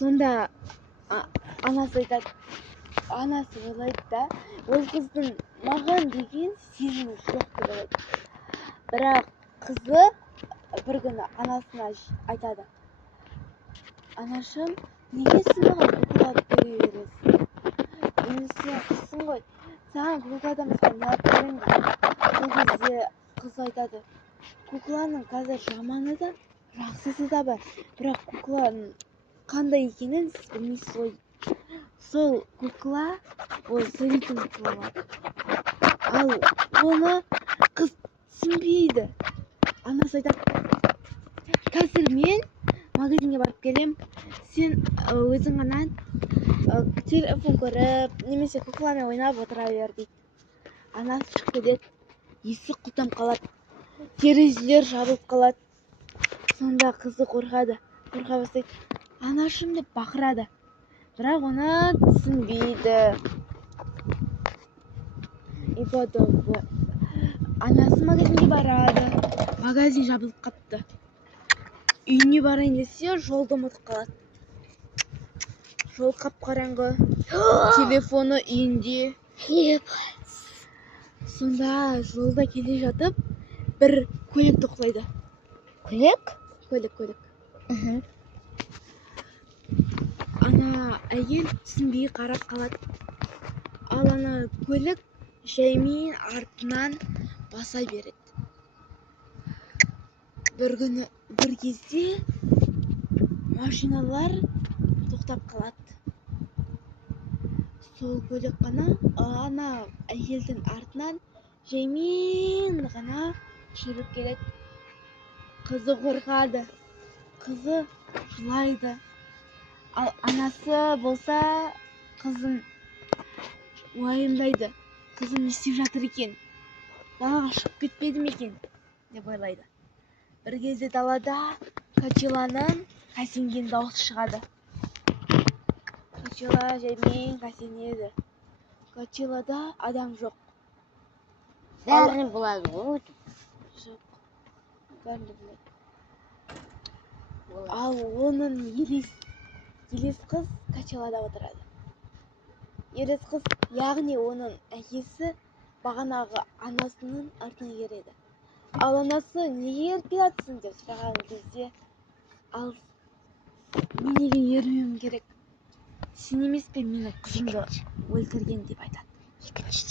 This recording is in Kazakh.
Сонда анасы айтады, анасы ойлайды да, ол қыздың маған деген сезімі жоқ деп ойлайды. Бірақ қызы бір күні анасына айтады, анашым, неге сен маған кукла алып бере бересің? Енді сен қызсың ғой, саған кукладан басқа не алып беремін дейді. Сол кезде қыз айтады, кукланың қазір жаманы да жақсысы да бар, бірақ кукланың қандай екенін сіз білмейсіз ғой. Сол кукла ол сөйлейтін кукла бар. Ал оны қыз түсінбейді. Анасы айтады, қазір мен магазинге барып келем, сен өзің ғана телефон көріп немесе кукламен ойнап отыра бер дейді. Анасы шығып кетеді, есік құлттап қалады, терезелер жабылып қалады. Сонда қызы қорқады, қорқа бастайды, анашым деп бақырады, бірақ оны түсінбейді. И потом анасы магазинге барады, магазин жабылып қапты. Үйіне барайын десе, жолды ұмытып қалады. Жол қап-қараңғы, телефоны үйінде. Сонда жолда келе жатып, бір көлік тоқтайды. Көлік? Көлік. Ана әйел түсінбей қарап қалады. Ал ана көлік жаймен артынан баса береді. Бір кезде машиналар тоқтап қалады. Сол көлік қана ана әйелдің артынан жаймен ғана жүріп келеді. Қызы қорқады, қызы жылайды. Ал анасы болса қызын уайымдайды. Қызым не істеп жатыр екен? Далаға шығып кетпеді ме екен деп ойлайды. Бір кезде далада Качеланың қасенген дауысы шығады. Качела жаймен қасенеді. Качелада адам жоқ. Бәріне болады ғой. Жоқ. Бәріне болады. Ал оның елес қыз Качелада отырады. Елес қыз, яғни оның әкесі бағанағы анасының артынан ереді. Ал анасы неге еріп келатсың деп сұраған кезде, ал мен неге ермеуім керек? Сен емес пе менің қызымды өлтірген деп айтады. Екінші